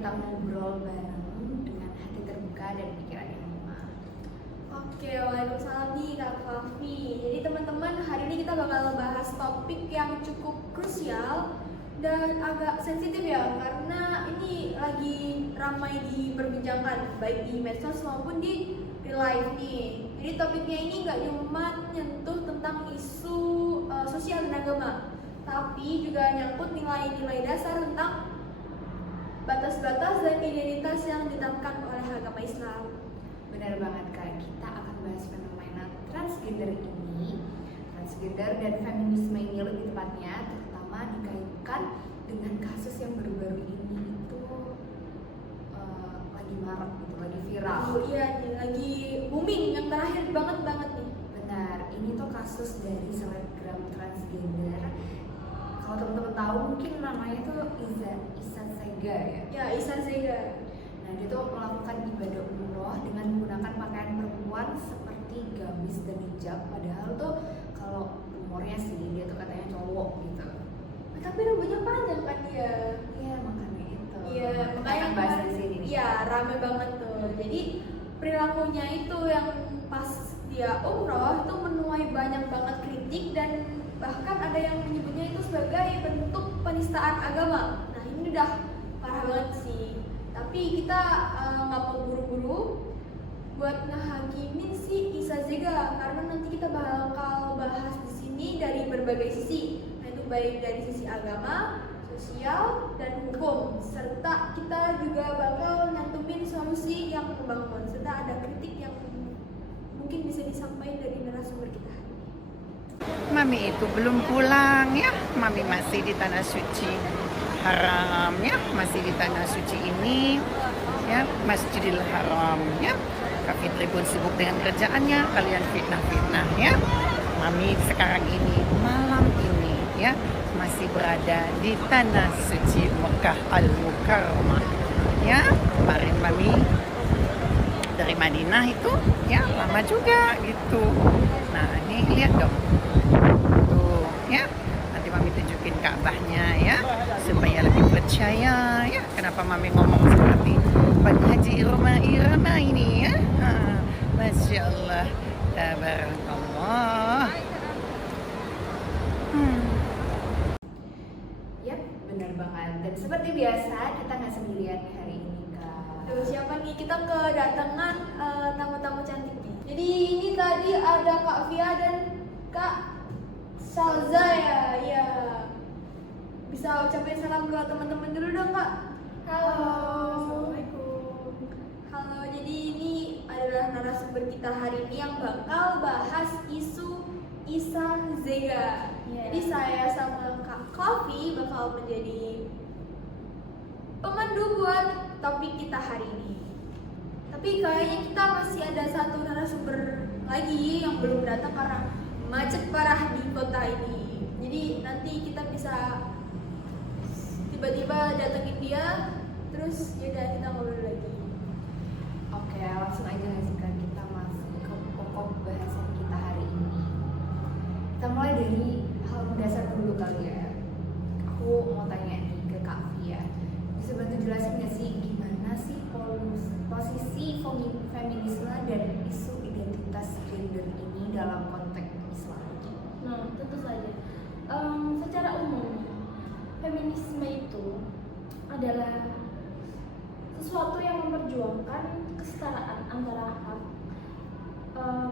kita ngobrol bareng dengan hati terbuka dan pikiran yang lemah. Oke, waalaikumsalam nih Kak Kavi. Jadi teman-teman, hari ini kita bakal bahas topik yang cukup krusial dan agak sensitif ya, karena ini lagi ramai diperbincangkan baik di medsos maupun di real life nih. Jadi topiknya ini nggak cuma nyentuh tentang isu sosial dan agama, tapi juga nyangkut nilai-nilai dasar tentang batas-batas dan identitas yang ditetapkan oleh agama Islam. Benar banget Kak, kita akan bahas fenomena transgender ini, transgender dan feminisme ini lebih tepatnya, terutama dikaitkan dengan kasus yang baru-baru ini itu lagi marak gitu, lagi viral. Oh iya nih, lagi booming yang terakhir banget nih. Benar, ini tuh kasus dari selebgram transgender. Kalau teman-teman tahu mungkin namanya tuh Isa Sega ya. Ya, Isa Sega. Nah, dia tuh melakukan ibadah umroh dengan menggunakan pakaian perempuan seperti gamis dan hijab. Padahal tuh kalau rumornya sih dia tuh katanya cowok gitu. Tapi rambutnya panjang kan dia. Iya, makanya itu. Iya, makanya akan bahas di sini. Iya, rame banget tuh. Jadi perilakunya itu yang pas dia umroh itu menuai banyak banget kritik dan bahkan ada yang menyebutnya itu sebagai bentuk penistaan agama. Nah, ini udah parah banget sih. Tapi kita nggak mau buru-buru buat ngehakimin si Isa Sega, karena nanti kita bakal bahas di sini dari berbagai sisi, yaitu baik dari sisi agama, sosial, dan hukum, serta kita juga bakal nyantumin solusi yang membangun, serta ada kritik yang mungkin bisa disampaikan dari narasumber kita. Mami itu belum pulang ya, Mami masih di tanah suci haram ya, masih di tanah suci ini ya, Masjidil Haram ya. Kak Fitri pun sibuk dengan kerjaannya, kalian fitnah-fitnah ya. Mami sekarang ini, malam ini ya, masih berada di tanah suci Mekah Al-Mukarramah ya. Kemarin Mami dari Madinah itu ya, lama juga gitu. Nah ini lihat dong tuh ya, nanti Mami tunjukin Ka'bahnya ya, supaya lebih percaya ya. Kenapa Mami ngomong seperti Pak Haji Irama ini ya. Masya Allah, tabarakallah. Yap, benar banget. Dan seperti biasa kita nggak sendirian hari ini Kak. Tuh, siapa nih? Kita kedatangan tamu-tamu cantik nih. Jadi ini tadi ada Kak Via dan Kak Salza ya. Bisa ucapin salam ke teman-teman dulu dong Kak. Halo. Assalamualaikum. Halo. Jadi ini adalah narasumber kita hari ini yang bakal bahas isu Isa Sega. Jadi saya sama Kak Kavi bakal menjadi pemandu buat topik kita hari ini. Tapi kayaknya kita masih ada satu narasumber lagi yang belum datang karena macet parah di kota ini. Jadi nanti kita bisa tiba-tiba datengin dia, terus yaudah kita ngobrol lagi. Oke, langsung aja Kak, kita masuk ke pokok bahasan kita hari ini. Kita mulai dari hal mendasar dulu kali ya. Aku mau tanya nih ke Kak Via, bisa bantu jelasin nggak sih gimana sih posisi feminisme dan isu identitas gender ini dalam konteks Islam? Nah, tentu saja. Secara umum, feminisme itu adalah sesuatu yang memperjuangkan kesetaraan antara hak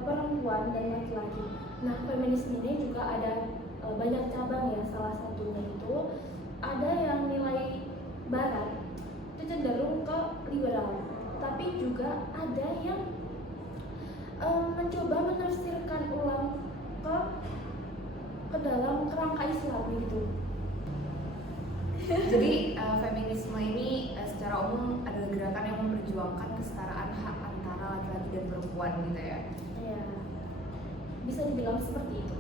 perempuan dan laki-laki. Nah, feminisme ini juga ada banyak cabang ya. Salah satunya itu ada yang nilai barat itu cenderung ke liberal, tapi juga ada yang mencoba menafsirkan ulang ke dalam kerangka Islam gitu. Jadi feminisme ini secara umum adalah gerakan yang memperjuangkan kesetaraan hak antara laki-laki dan perempuan gitu ya. Ya, bisa dibilang seperti itu.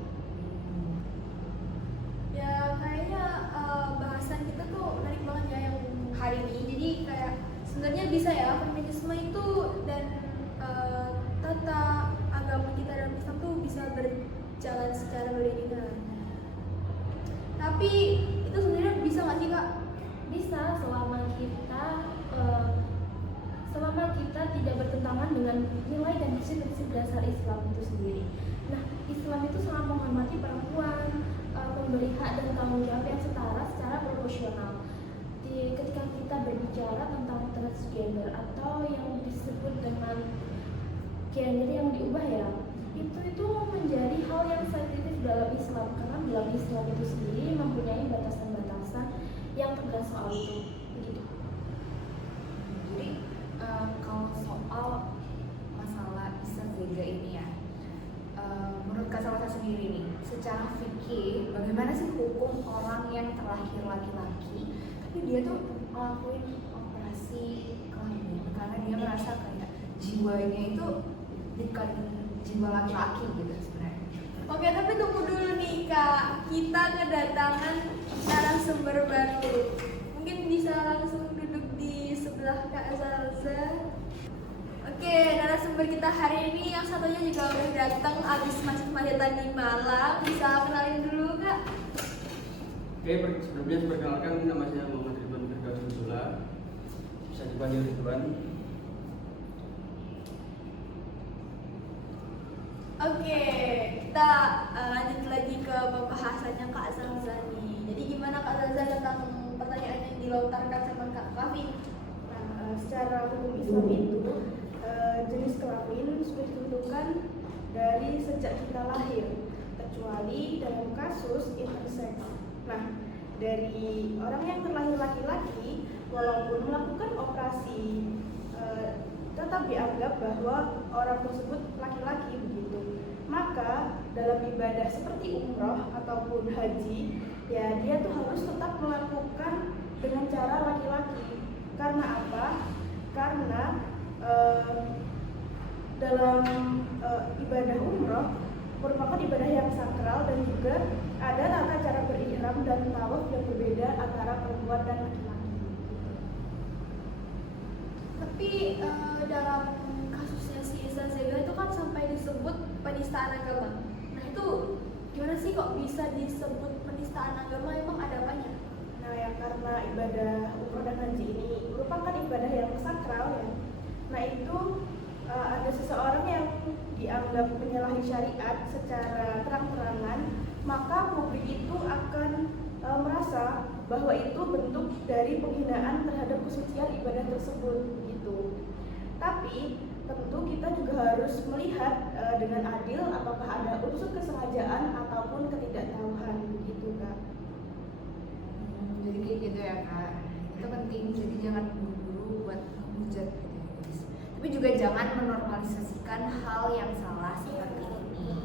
Ya kayaknya bahasan kita tuh menarik banget ya yang hari ini. Jadi kayak sebenarnya bisa ya feminisme itu dan tata agama kita dalam Islam tuh bisa berjalan secara beriringan. Tapi itu sebenarnya bisa nggak sih Kak? Bisa selama kita prinsip-prinsip dasar Islam itu sendiri. Nah, Islam itu sangat menghormati perempuan, memberi hak dan tanggung jawab yang setara secara proporsional. Ketika kita berbicara tentang transgender atau yang disebut dengan gender yang diubah ya, itu menjadi hal yang sensitif dalam Islam, karena dalam Islam itu sendiri mempunyai batasan-batasan yang tegas soal itu. Begitu. Jadi kalau soal masalah Isa Zega ini ya, menurut Kak Salsa sendiri nih, secara fikih bagaimana sih hukum orang yang terlahir laki-laki tapi dia tuh ngelakuin operasi kelamin karena dia merasa kayak jiwanya itu bukan jiwa laki-laki gitu sebenarnya. Oke, tapi tunggu dulu nih Kak, kita kedatangan narasumber baru. Mungkin bisa langsung duduk di sebelah Kak Salsa. Oke, narasumber kita hari ini yang satunya juga udah datang abis macet-macetan di Malang. Bisa kenalin dulu Kak? Oke, sebelumnya perkenalkan, nama saya Muhammad Ridwan Firdaus Nuzula, bisa dipanggil Ridwan. Oke, kita lanjut lagi ke pembahasannya Kak Salsa nih. Jadi gimana Kak Salsa tentang pertanyaan yang dilontarkan sama Kak Kavi? Nah, secara hukum Islam itu jenis kelamin sudah ditentukan dari sejak kita lahir, kecuali dalam kasus intersex. Nah, dari orang yang terlahir laki-laki, walaupun melakukan operasi, tetap dianggap bahwa orang tersebut laki-laki begitu. Maka dalam ibadah seperti umroh ataupun haji, ya dia tuh harus tetap melakukan dengan cara laki-laki. Karena apa? Karena dalam ibadah umroh merupakan ibadah yang sakral dan juga ada tata cara berihram dan tawaf yang berbeda antara perempuan dan laki-laki. Tapi dalam kasusnya si Isa Zega itu kan sampai disebut penistaan agama. Nah itu gimana sih kok bisa disebut penistaan agama? Emang ada apanya? Nah ya, karena ibadah umroh dan haji ini merupakan ibadah yang sakral ya. Nah itu ada seseorang yang dianggap menyalahi syariat secara terang-terangan, maka publik itu akan merasa bahwa itu bentuk dari penghinaan terhadap kesucian ibadah tersebut gitu. Tapi tentu kita juga harus melihat dengan adil apakah ada unsur kesengajaan ataupun ketidaktahuan gitu Kak. Jadi kayak gitu ya Kak, itu penting, jadi jangan buru-buru buat menghujat gitu ya guys. Tapi juga jangan menormalisasikan hal yang salah seperti ini.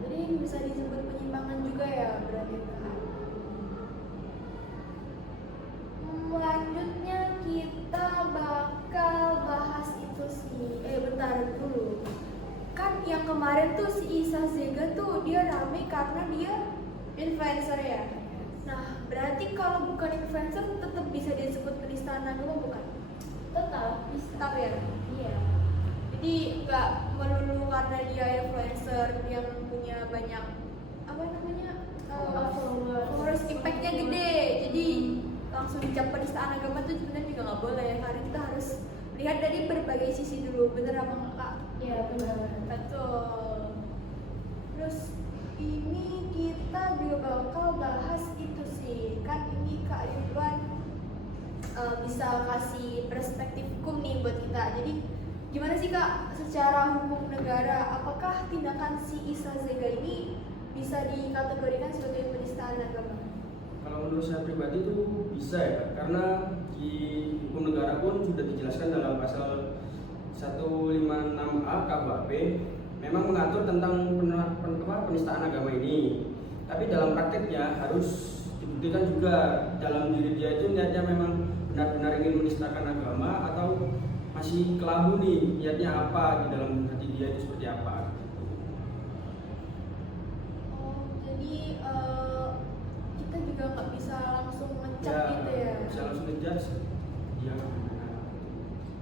Jadi ini bisa disebut penyimpangan juga ya berarti Kak. Selanjutnya kita bakal bahas itu sih. Bentar dulu. Kan yang kemarin tuh si Isa Zega tuh dia rame karena dia influencer ya. Nah, berarti kalau bukan influencer tetap bisa disebut penistaan agama bukan? Tetap bisa. Tetap ya. Iya. Jadi nggak melulu karena dia influencer yang punya banyak apa namanya followers, impactnya gede. Jadi langsung dicap penistaan agama tuh sebenarnya juga nggak boleh karena kita harus lihat dari berbagai sisi dulu. Bener apa nggak Kak? Iya benar. Betul. Terus ini kita juga bakal bahas itu sih. Kan ini Kak Ridwan bisa kasih perspektif hukum nih buat kita. Jadi gimana sih Kak secara hukum negara, apakah tindakan si Isa Zega ini bisa dikategorikan sebagai penistaan agama? Kalau menurut saya pribadi itu bisa ya, karena di hukum negara pun sudah dijelaskan dalam pasal 156A KUHP memang mengatur tentang penistaan agama ini. Tapi dalam prakteknya harus dibuktikan juga dalam diri dia itu niatnya memang benar-benar ingin menistakan agama atau masih kelabu nih, niatnya apa di dalam hati dia itu seperti apa. Oh, jadi kita juga nggak bisa langsung ngecap gitu ya? Bisa langsung ngejudge dia.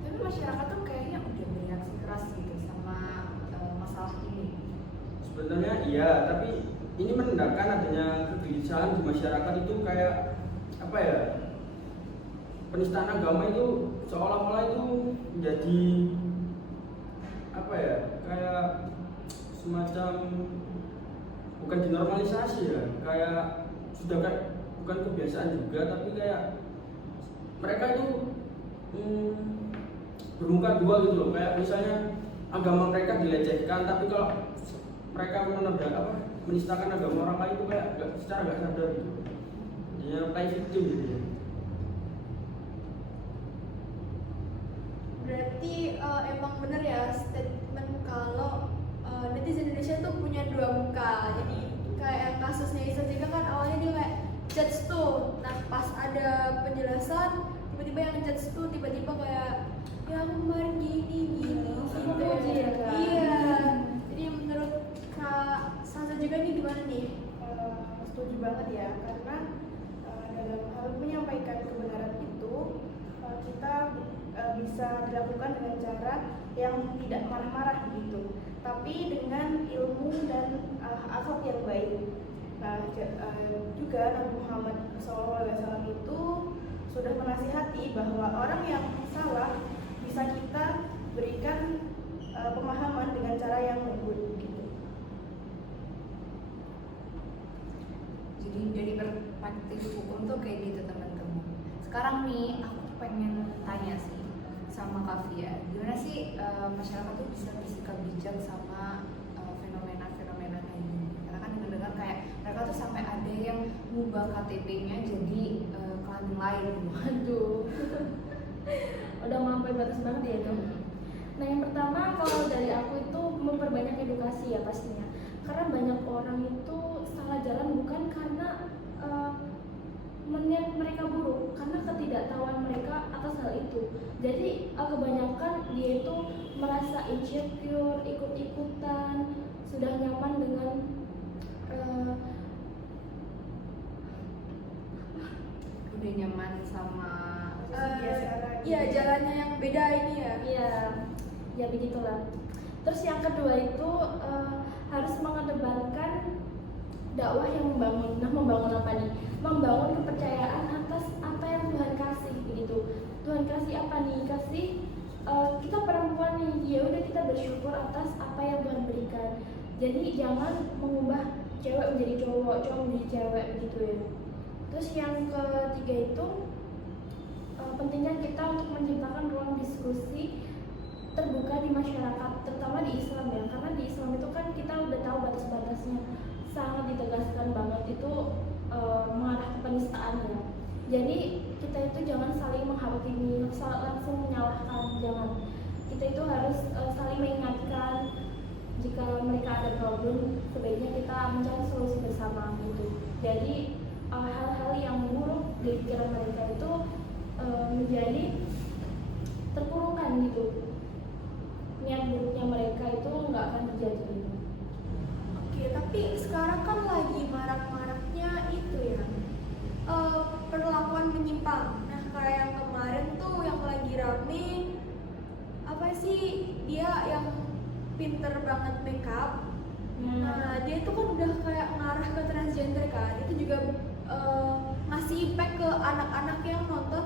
Tapi masyarakat tuh kayaknya udah bereaksi keras gitu sama masalah ini. Sebenarnya iya, tapi ini menandakan adanya kegelisahan di masyarakat itu kayak apa ya? Penistaan agama itu seolah-olah itu menjadi apa ya, kayak semacam bukan dinormalisasi ya, kayak sudah kayak bukan kebiasaan juga, tapi kayak mereka itu bermuka dua gitu loh. Kayak misalnya agama mereka dilecehkan, tapi kalau mereka menistakan agama orang lain itu kayak secara nggak sadar gitu. Dia play victim gitu ya. Berarti emang bener ya statement kalau netizen Indonesia tuh punya dua muka. Jadi kayak kasusnya Isa juga kan awalnya dia kayak judge tuh, nah pas ada penjelasan tiba-tiba yang judge tuh tiba-tiba kayak ya kemarin gini gitu. Memuji ya, Kak. Iya. Jadi menurut Kak Salza juga nih gimana nih? Setuju banget ya, karena dalam hal menyampaikan kebenaran itu kita bisa dilakukan dengan cara yang tidak marah-marah gitu, tapi dengan ilmu dan akhlak yang baik. Nah, juga Nabi Muhammad SAW itu sudah menasihati bahwa orang yang salah bisa kita berikan pemahaman dengan cara yang lembut gitu. Jadi dari perspektif hukum tuh kayak gitu teman-teman. Sekarang nih aku pengen tanya sih sama Kak Fia, gimana sih masyarakat tuh bisa bersikap bijak sama fenomena-fenomena kayak gini? Karena kan dengar kayak mereka tuh sampai ada yang ngubah KTP-nya jadi kelamin lain. Waduh, udah melampaui batas banget ya itu. Nah, yang pertama kalau dari aku itu memperbanyak edukasi ya pastinya. Karena banyak orang itu salah jalan bukan karena niat mereka buruk, karena ketidaktahuan mereka atas hal itu. Jadi kebanyakan dia itu merasa insecure, ikut-ikutan, sudah nyaman dengan Udah nyaman sama Iya jalannya yang beda ini ya. Iya, ya begitulah. Terus yang kedua itu harus mengedepankan dakwah yang membangun. Nah, membangun apa nih? Membangun kepercayaan atas apa yang Tuhan kasih begitu. Tuhan kasih apa nih? Kasih kita perempuan nih, ya udah kita bersyukur atas apa yang Tuhan berikan. Jadi jangan mengubah cewek menjadi cowok, cowok menjadi cewek begitu ya. Terus yang ketiga itu pentingnya kita untuk menciptakan ruang diskusi terbuka di masyarakat, terutama di Islam ya, karena di Islam itu kan kita udah tahu batas-batasnya, sangat ditegaskan banget itu mengarah ke penistaan ya. Jadi kita itu jangan saling menghakimi, langsung menyalahkan, jangan. Kita itu harus saling mengingatkan jika mereka ada problem, sebaiknya kita mencari solusi bersama gitu. Jadi hal-hal yang buruk di pikiran mereka itu menjadi terkurungkan gitu. Niat buruknya mereka itu nggak akan terjadi gitu. Oke, tapi sekarang kan lagi marak-maraknya itu ya perlakuan menyimpang. Nah kayak yang kemarin tuh yang lagi rame apa sih, dia yang pinter banget makeup. Nah dia itu kan udah kayak ngarah ke transgender kan, itu juga ngasih impact ke anak-anak yang nonton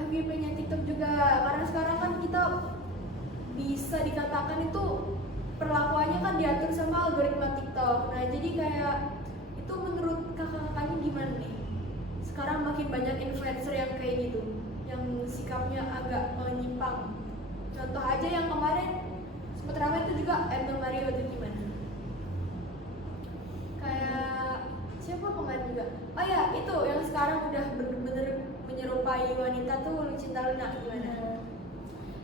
FYP-nya TikTok juga, karena sekarang kan kita bisa dikatakan itu perlakuannya kan diatur sama algoritma TikTok. Nah jadi kayak itu menurut kakak-kakaknya gimana nih? Sekarang makin banyak influencer yang kayak gitu, yang sikapnya agak menyimpang. Contoh aja yang kemarin sempat ramai itu juga Emil Mario itu gimana? Kayak siapa kemarin juga? Oh ya itu yang sekarang udah bener-bener menyerupai wanita tuh Lucinta Luna gimana?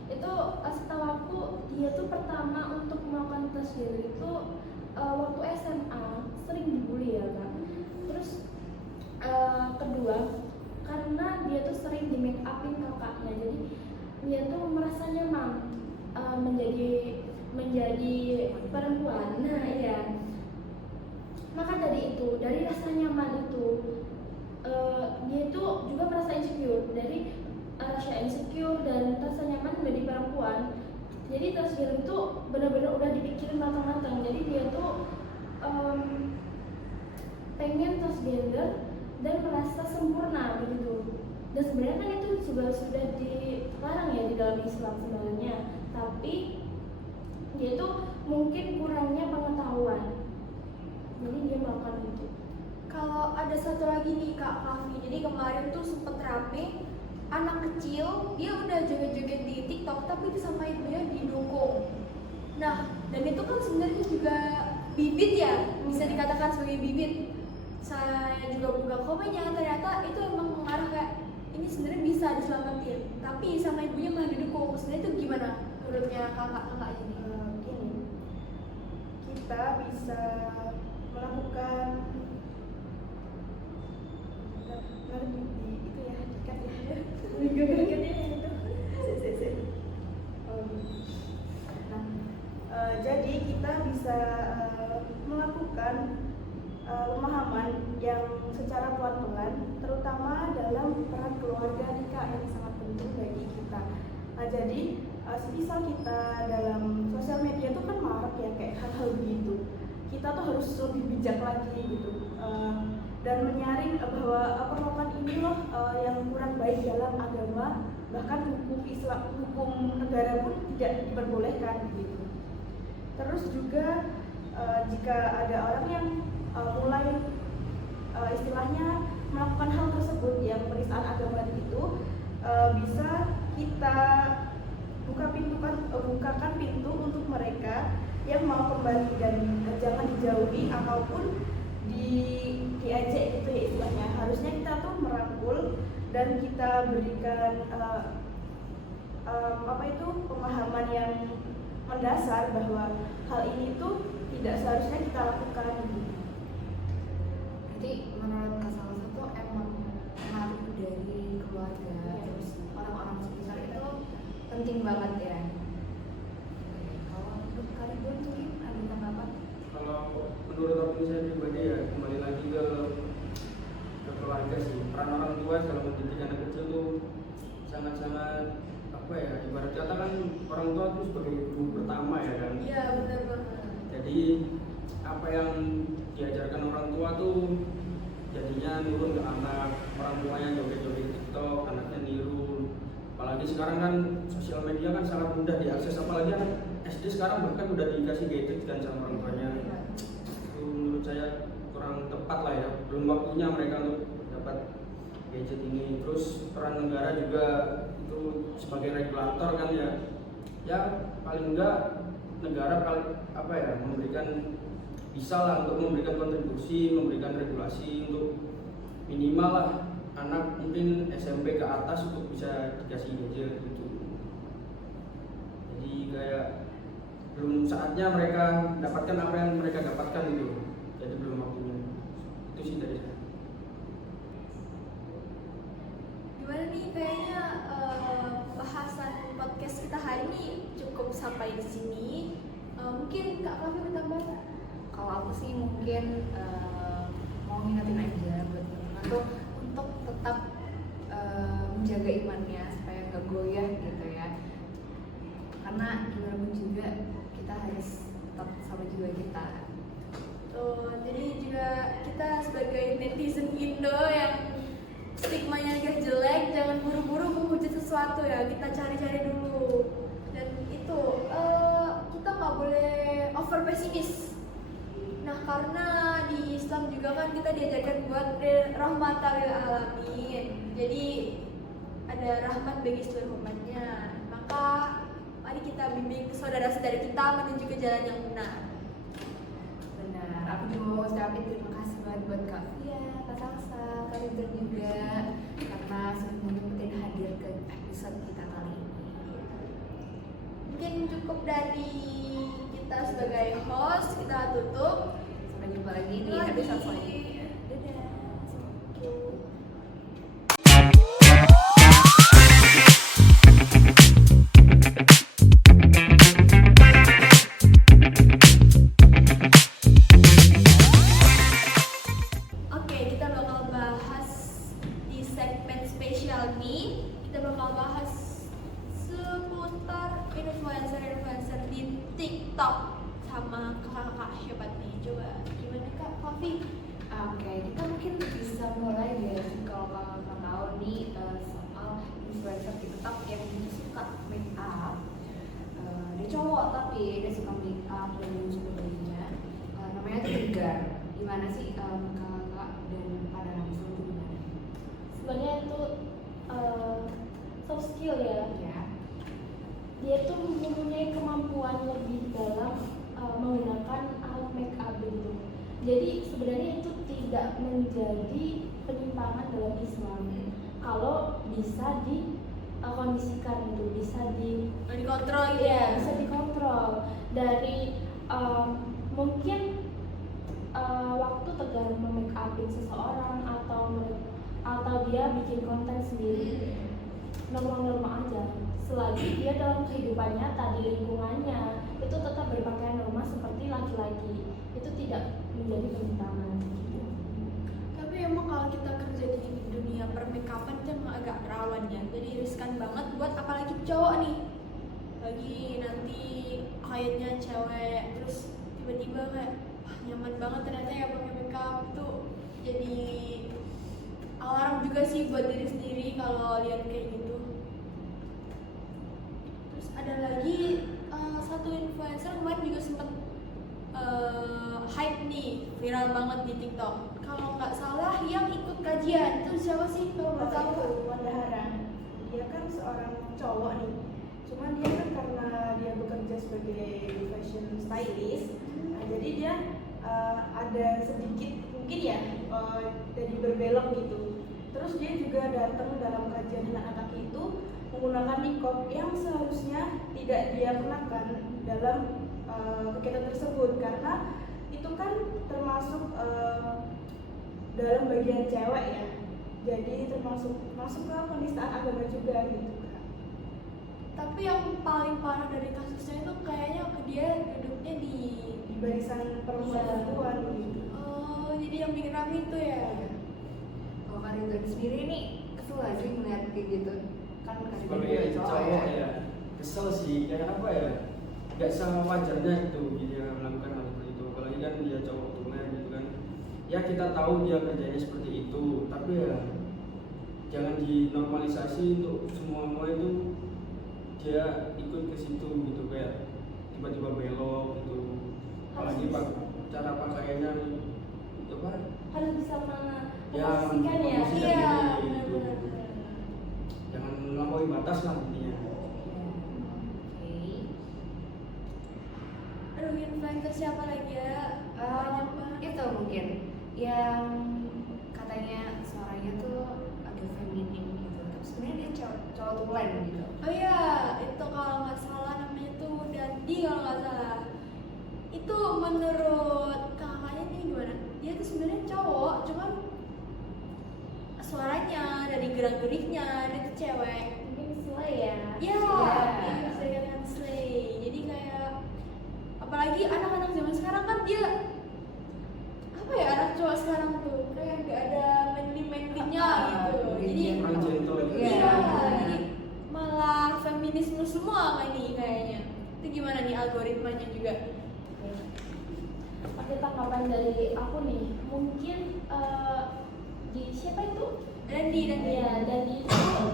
Itu setahu aku dia tuh pertama untuk melakukan tasbih itu waktu SMA sering dibully ya kan. Terus kedua karena dia tuh sering di make upin kakaknya, jadi dia tuh merasa nyaman menjadi perempuan. Nah iya, maka dari rasa nyaman itu dia tuh juga merasa insecure, dari rasa insecure dan rasa nyaman menjadi perempuan. Jadi transgender itu benar-benar udah dipikirin matang-matang. Jadi dia tuh pengen transgender dan merasa sempurna begitu. Dan sebenarnya kan itu juga sudah dilarang ya di dalam Islam sebenarnya. Tapi dia itu mungkin kurangnya pengetahuan, jadi dia melakukan itu. Kalau ada satu lagi nih Kak Kavi, jadi kemarin tuh sempet rame anak kecil dia udah joget-joget di TikTok tapi itu sama ibunya didukung. Nah, dan itu kan sebenarnya juga bibit ya, bisa dikatakan sebagai bibit. Saya juga buka komennya, ternyata itu emang mengarah kayak ini sebenarnya bisa diselamatin, tapi sama ibunya malah didukung. Sebenarnya itu gimana menurutnya kakak-kakak ini? Gini, kita bisa melakukan itu ya, dekat ya. Jadi kita bisa melakukan pemahaman yang secara pelan-pelan, terutama dalam peran keluarga nih Kak, yang sangat penting bagi kita. Nah, jadi semisal kita dalam sosial media itu kan marak ya kayak hal-hal begitu, kita tuh harus lebih bijak lagi gitu, dan menyaring bahwa perlakuan ini loh yang kurang baik dalam agama, bahkan hukum Islam, hukum negara pun tidak diperbolehkan gitu. Terus juga jika ada orang yang mulai istilahnya melakukan hal tersebut yang penistaan agama itu, bisa kita bukakan pintu untuk mereka yang mau kembali, dan jangan dijauhi ataupun diajak gitu ya istilahnya. Harusnya kita tuh merangkul dan kita berikan pemahaman yang mendasar bahwa hal ini tuh tidak seharusnya kita lakukan. Berarti menurut Kak Salsa tuh emang pengaruh dari keluarga, terus orang-orang sekitar itu penting banget ya. Kalau menurut Kak Ridwan tuh ada tanggapan? Kalau menurut opini saya pribadi ya, kembali lagi ke keluarga sih. Peran orang tua dalam mendidik anak kecil tuh sangat-sangat ibarat kata kan orang tua itu sebagai guru pertama ya kan. Iya, benar banget. Jadi apa yang diajarkan orang tua tuh jadinya nurun ke anak. Orang tuanya joget-joget TikTok, anaknya niru. Apalagi sekarang kan sosial media kan sangat mudah diakses, apalagi anak SD sekarang bahkan udah dikasih gadget kan sama orang tuanya. Itu menurut saya kurang tepat lah ya, belum waktunya mereka untuk dapat gadget ini. Terus peran negara juga itu sebagai regulator kan ya paling enggak negara memberikan bisa lah untuk memberikan kontribusi, memberikan regulasi untuk minimal lah anak mungkin SMP ke atas untuk bisa dikasih gadget gitu. Jadi kayak belum saatnya mereka dapatkan apa yang mereka dapatkan gitu. Jadi belum waktunya. Itu sih dari saya. Gimana nih, kayaknya bahasan podcast kita hari ini cukup sampai di sini. Mungkin Kak Kavi bertambah? Kalau aku sih mungkin mau ngingetin aja buat teman-teman tuh untuk tetap menjaga imannya supaya nggak goyah gitu ya. Karena gimana pun juga kita harus tetap sama jiwa kita. Jadi juga kita sebagai netizen Indo yang stigmanya agak jelek, jangan buru-buru menghujat sesuatu ya, kita cari-cari dulu. Dan itu kita nggak boleh over pesimis. Nah, karena di Islam juga kan kita diajarkan buat rahmatan lil alamin. Jadi ada rahmat bagi seluruh umatnya. Maka mari kita bimbing saudara-saudara kita menuju ke jalan yang benar. Benar, aku juga mau ucapin terima kasih banget buat Kak Fia, Kak Salsa, Kak Ridwan juga karena sudah menyempetin hadir ke episode kita kali ini. Mungkin cukup dari kita sebagai host, kita tutup. Sampai jumpa lagi di episode selanjutnya. Dadah. Oke, kita bakal bahas di segmen spesial nih. Kita bakal bahas seputar influencer di TikTok sama kakak hebat nih. Coba gimana Kak Kavi? Oke, kita mungkin bisa mulai dari kalau kakak tahu nih soal influencer TikTok yang suka make up. Dia cowok tapi dia suka make up dan lain sebagainya. Namanya tuh Tegar. Gimana sih kakak dan pandangan Islam itu gimana? Sebenarnya itu soft skill ya. Ya. Dia tuh mempunyai kemampuan lebih dalam menggunakan alat make up gitu. Jadi sebenarnya itu tidak menjadi penyimpangan dalam Islam kalau bisa dikondisikan gitu, bisa dikontrol gitu ya. bisa dikontrol dari mungkin waktu Tegar memake upin seseorang atau dia bikin konten sendiri, normal-normal aja selagi dia dalam kehidupan nyata di lingkungannya itu tetap berpakaian normal seperti laki-laki, itu tidak menjadi penyimpangan gitu. Tapi emang kalau kita kerja di dunia permakeupan itu emang agak rawan ya, jadi riskan banget buat apalagi cowok nih, lagi nanti kayaknya cewek terus tiba-tiba kayak wah nyaman banget ternyata ya pakai makeup tuh, jadi alarm juga sih buat diri sendiri kalau lihat kayak gitu. Terus ada lagi satu influencer kemarin juga sempet hype nih, viral banget di TikTok. Kalau nggak salah yang ikut kajian itu siapa sih kalau nggak tahu? Wandahara. Dia kan seorang cowok nih. Cuman dia kan karena dia bekerja sebagai fashion stylist, nah, jadi dia ada sedikit mungkin ya jadi berbelok gitu. Terus dia juga datang dalam kajian anak-anak itu menggunakan niqab yang seharusnya tidak dia kenakan dalam kegiatan tersebut, karena itu kan termasuk dalam bagian cewek ya, jadi termasuk masuk ke penistaan agama juga gitu kan. Tapi yang paling parah dari kasusnya itu kayaknya dia duduknya di Barisan perempuan gitu. oh jadi yang bikin rame itu ya. Kalau Kak Ridwan sendiri nih kesel gak sih ngeliat kayak gitu? Kan Kak Ridwan Sebagai juga cowok ya kesel sih, kayak apa ya, nggak sama wajarnya gitu dia melakukan hal seperti itu, apalagi kan dia cowok tulen gitu kan. Ya kita tahu dia kerjanya seperti itu, tapi ya jangan dinormalisasi untuk semua itu dia ikut ke situ gitu, kayak tiba-tiba belok gitu, apalagi cara pakaiannya apa Harus bisa ya memposisikan ya. memposisikan Iya, diri gitu. benar-benar. Jangan melampaui batas lah intinya. Oke. Aduh influencer siapa lagi ya? Banyak banget. Itu mungkin yang katanya suaranya tuh agak feminim gitu, tapi sebenarnya dia cowok tulen gitu. Oh iya, itu kalau nggak salah namanya tuh Dandi kalau nggak salah. Itu menurut kakaknya nih gimana? Dia tuh sebenarnya cowok, cuman suaranya dari gerak-geriknya dia tuh cewek. Mungkin slay ya. Iya, Iya. bisa dikatakan slay. Jadi kayak apalagi anak-anak zaman sekarang kan dia apa ya, anak cowok sekarang tuh kayak nggak ada manly-manly-nya gitu. Jadi Kurang gentle gitu. iya, jadi malah feminisme semua kayak ini kayaknya. Itu gimana nih algoritmanya juga? Ada tanggapan dari aku nih, mungkin di siapa itu? Dandi. Iya, dan itu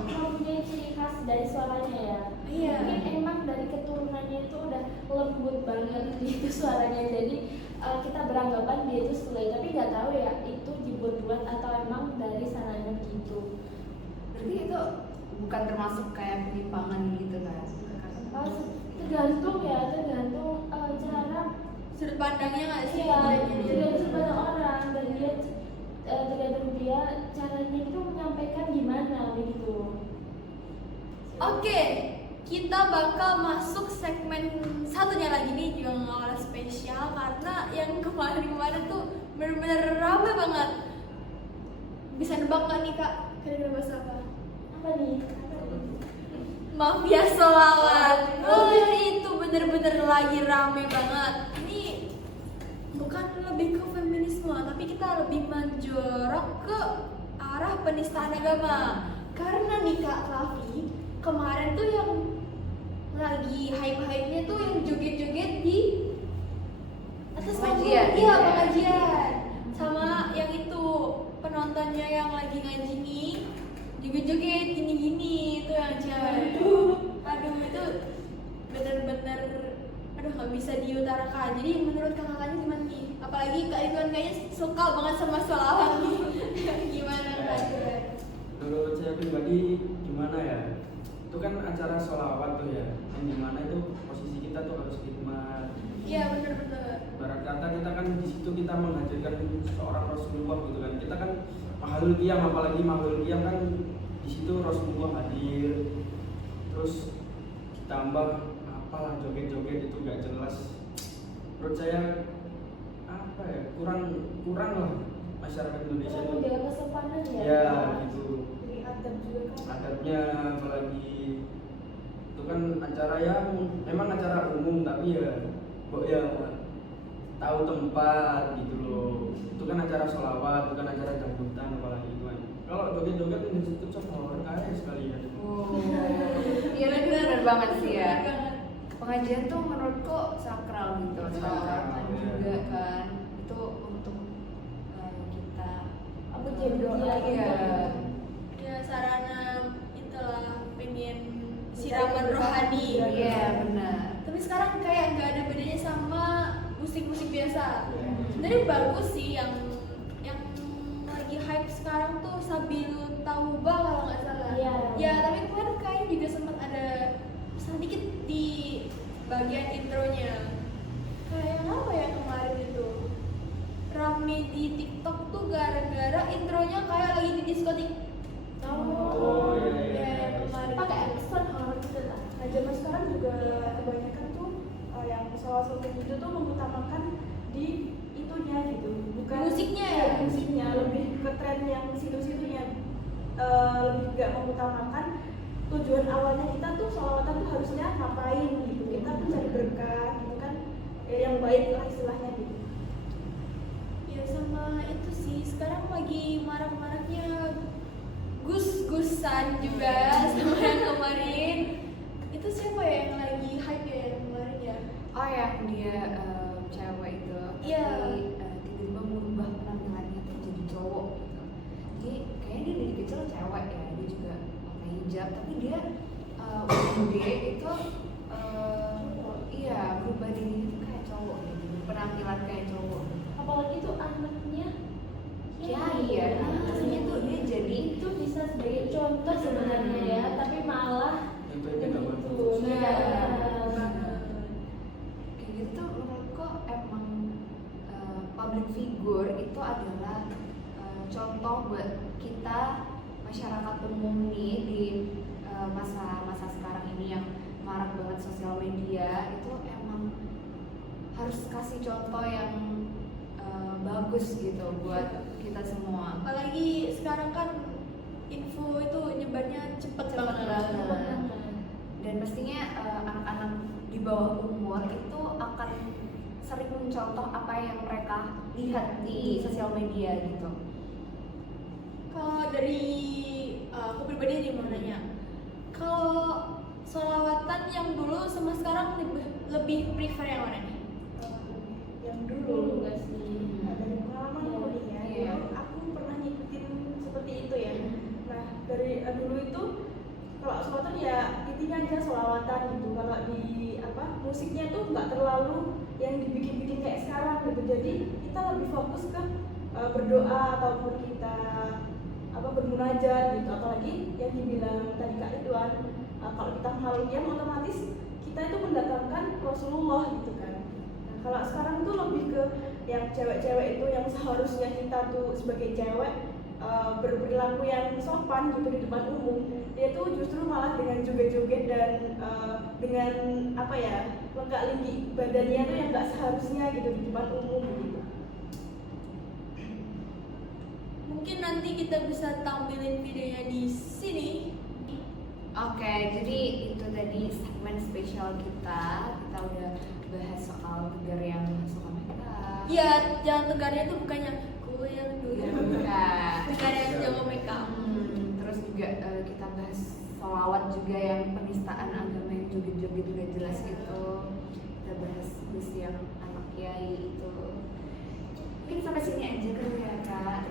mempunyai ciri khas dari suaranya ya. Iya. Mungkin emang dari keturunannya itu udah lembut banget gitu suaranya. Jadi kita beranggapan dia itu slay, tapi nggak tahu ya itu dibuat-buat atau emang dari sananya gitu. Berarti itu bukan termasuk kayak penyimpangan gitu kan? Tergantung ya, tergantung cara Sudut pandangnya nggak sih? iya, Bedanya dia? tergantung pada orang dan dia tergantung dia caranya itu menyampaikan gimana begitu. Oke, kita bakal masuk segmen satunya lagi nih, juga nggak kalah spesial karena yang kemarin-kemarin tuh bener-bener rame banget. Bisa nebak nggak nih kak? Kira-kira bahas apa? Apa nih? Mafia Selawat. Oh itu bener-bener lagi rame banget. Ini bukan lebih ke feminisme, tapi kita lebih menjorok ke arah penistaan agama. Karena nih Kak Raffi, kemarin tuh yang lagi hype-hype-nya tuh yang joget-joget di atas panggung. Pengajian. Iya, pengajian. Sama yang itu penontonnya yang lagi ngaji nih joget-joget gini-gini itu yang cewek. Aduh itu bener-bener diutarakan. Jadi menurut kakaknya gimana nih? Apalagi Kak Ridwan kayaknya suka banget sama sholawat nih. Gimana Kak Ridwan? Menurut saya pribadi gimana ya? Itu kan acara sholawat tuh ya, yang dimana itu posisi kita tuh harus khidmat. Iya benar-benar. Ibarat kata kita kan di situ kita menghadirkan seorang Rasulullah gitu kan. Kita kan mahalul qiyam, apalagi mahalul qiyam kan di situ Rasulullah hadir. Terus ditambah apalah joget-joget itu gak jelas. Menurut saya apa ya? Kurang lah masyarakat Indonesia Kurang itu. menjaga kesopanan ya. Ya gitu. Jadi adab juga kan. Adabnya apalagi itu kan acara yang memang acara umum tapi ya kok ya tahu tempat gitu loh. Itu kan acara sholawat, bukan acara dangdutan apalagi itu kan. Kalau joget-joget di situ coba kaya sekali ya. Oh, iya benar banget sih ya. Pengajian tuh menurutku sakral gitu, sakral juga kan. Itu untuk kita Aku jadi doa ya. Ya sarana itulah pengen siraman rohani. Iya benar. Tapi sekarang kayak nggak ada bedanya sama musik-musik biasa. Sebenarnya bagus sih yang lagi hype sekarang tuh Sabil Taubah kalau nggak salah. Iya. Ya tapi kemarin kayaknya juga sempat ada sedikit di bagian intronya. Kayak apa ya kemarin itu? Rame di TikTok tuh gara-gara intronya kayak lagi di diskotik. Oh, iya. Kemarin. Pakai accent horror gitu lah. Nah zaman sekarang juga kebanyakan tuh yang soal itu tuh mengutamakan di itunya gitu, bukan Musiknya ya? musiknya lebih ke tren yang situ-situnya, lebih gak mengutamakan tujuan awalnya kita tuh sholawatan tuh harusnya ngapain gitu, kita mencari berkah gitu kan, yang baik lah istilahnya gitu. Ya sama itu sih sekarang lagi marak-maraknya gus-gusan juga sama yang kemarin. Itu siapa ya yang lagi hype ya yang kemarin ya? Oh ya dia cewek itu. Iya. Tapi, tiba-tiba merubah penampilannya terjadi cowok gitu. Jadi kayaknya dia dari kecil cewek ya, dia juga pakai hijab, tapi dia udah gede itu iya berubah dirinya tuh kayak cowok gitu, penampilan kayak cowok. Apalagi tuh anaknya Ya iya, aslinya tuh dia jadi itu bisa sebagai contoh sebenarnya ya, tapi malah Itu gak begitu. bagus. Iya. kayak gitu tuh menurutku emang public figure itu adalah contoh buat kita masyarakat umum nih di masa sekarang ini yang marak banget sosial media. Itu emang harus kasih contoh yang bagus gitu buat kita semua. Apalagi sekarang kan info itu nyebarnya cepet banget. Dan pastinya anak-anak di bawah umur itu akan sering mencontoh apa yang mereka lihat di sosial media gitu. Kalau dari aku pribadi dia mau nanya, kalau sholawatan yang dulu sama sekarang lebih prefer yang mana nih? Yang Dulu dulu gak sih? dari pengalaman aku nih ya, Iya. memang aku pernah ngikutin seperti itu ya. Nah dari dulu itu kalau sholawatan ya intinya aja sholawatan gitu. Kalau di musiknya tuh nggak terlalu yang dibikin-bikin kayak sekarang gitu. Jadi kita lebih fokus ke berdoa ataupun kita bermunajat gitu. Apalagi yang dibilang tadi Kak Ridwan, kalau kita mahaliyah otomatis kita itu mendatangkan Rasulullah gitu kan. Nah kalau sekarang tuh lebih ke yang cewek-cewek itu yang seharusnya kita tuh sebagai cewek berperilaku yang sopan gitu di depan umum, dia tuh justru malah dengan joget-joget dan dengan lengkak-lingki badannya tuh yang nggak seharusnya gitu di depan umum gitu. Mungkin nanti kita bisa tampilin videonya di sini. Oke, jadi itu tadi segmen spesial kita. Kita udah bahas soal negara yang suka makeup. Iya, jangan tegarnya tuh bukannya gue yang dulu. Ya, bukan. Negara yang jago makeup. Terus juga kita bahas sholawat juga yang penistaan agama yang joget-joget udah jelas itu. Kita bahas yang anak kiai itu. Mungkin sampai sini aja kan ya Kak.